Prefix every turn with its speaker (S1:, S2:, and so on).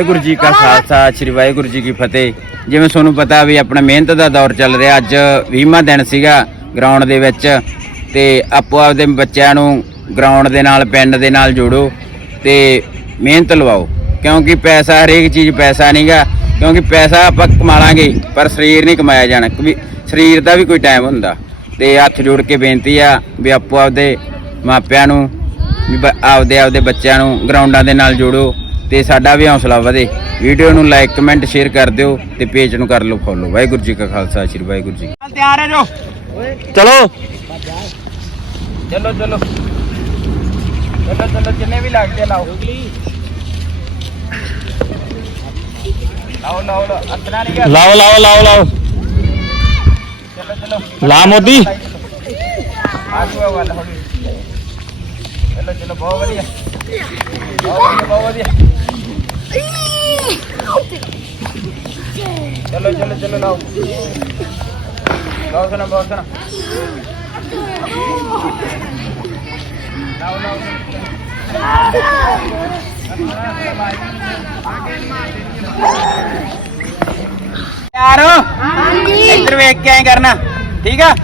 S1: ਵਾਹਿਗੁਰੂ ਜੀ ਕਾ ਖਾਲਸਾ, ਸ੍ਰੀ ਵਾਹਿਗੁਰੂ ਜੀ ਕੀ ਫਤਿਹ। ਜਿਵੇਂ ਤੁਹਾਨੂੰ ਪਤਾ ਵੀ ਆਪਣਾ ਮਿਹਨਤ ਦਾ ਦੌਰ ਚੱਲ ਰਿਹਾ, ਅੱਜ 20ਵਾਂ ਦਿਨ ਸੀਗਾ ਗਰਾਊਂਡ ਦੇ ਵਿੱਚ ਤੇ ਆਪੋ ਆਪਦੇ ਬੱਚਿਆਂ ਨੂੰ ਗਰਾਊਂਡ ਦੇ ਨਾਲ, ਪਿੰਡ ਦੇ ਨਾਲ ਜੋੜੋ ਤੇ ਮਿਹਨਤ ਲਵਾਓ। ਕਿਉਂਕਿ ਪੈਸਾ ਹਰੇਕ ਚੀਜ਼ ਪੈਸਾ ਨਹੀਂਗਾ, ਕਿਉਂਕਿ ਪੈਸਾ ਆਪਾਂ ਕਮਾ ਲਾਂਗੇ, ਪਰ ਸਰੀਰ ਨਹੀਂ ਕਮਾਇਆ ਜਾਣਾ, ਕਿਉਂਕਿ ਸਰੀਰ ਦਾ ਵੀ ਕੋਈ ਟਾਈਮ ਹੁੰਦਾ। ਤੇ ਹੱਥ ਜੋੜ ਕੇ ਬੇਨਤੀ ਆ ਵੀ ਆਪੋ ਆਪਦੇ ਮਾਪਿਆਂ ਨੂੰ ਆਪਦੇ ਆਪਦੇ ਬੱਚਿਆਂ ਨੂੰ ਗਰਾਊਂਡਾਂ ਦੇ ਨਾਲ ਜੋੜੋ। ਤੇ ਸਾਡਾ ਵੀ ਹੌਸਲਾ ਵਧੇ। ਵੀਡੀਓ ਨੂੰ ਲਾਈਕ ਕਮੈਂਟ ਸ਼ੇਅਰ ਕਰ ਦਿਓ ਤੇ ਪੇਜ ਨੂੰ ਕਰ ਲਓ ਫੋਲੋ ਵਾਹਿਗੁਰੂ ਜੀ ਕਾ ਖਾਲਸਾ ਸ੍ਰੀ ਵਾਹਿਗੁਰੂ ਜੀ ਤਿਆਰ ਹੈ ਜੋ
S2: ਚਲੋ।
S1: ਚਲੋ ਚਲੋ। ਚਲੋ ਚਲੋ ਜਿੰਨੇ ਵੀ ਲੱਗਦੇ ਲਾਓ। ਲਾਓ ਲਾਓ ਲਾਓ। ਅਤਨਾ ਨਹੀਂ
S2: ਲਾਓ ਲਾਓ ਲਾਓ ਲਾਓ।
S1: ਚਲੋ ਚਲੋ।
S2: ਲਾ ਮੋਦੀ।
S1: ਆਗੂ ਆ ਵਾਲਾ ਹੋ ਗਈ ਚਲੋ ਚਲੋ ਬਹੁਤ ਵਧੀਆ। ਬਹੁਤ ਵਧੀਆ ਬਹੁਤ ਵਧੀਆ। ਚਲੋ ਚਲੋ ਚਲੋ ਲਾਓ। ਲਾਓ ਸੁਣਾ ਬਹੁਤ ਸੁਣਾ ਲਾਓ ਲਾਓ ਯਾਰ ਇੱਧਰ ਵੇਖ ਕੇ ਐਂ ਕਰਨਾ। ਠੀਕ ਆ?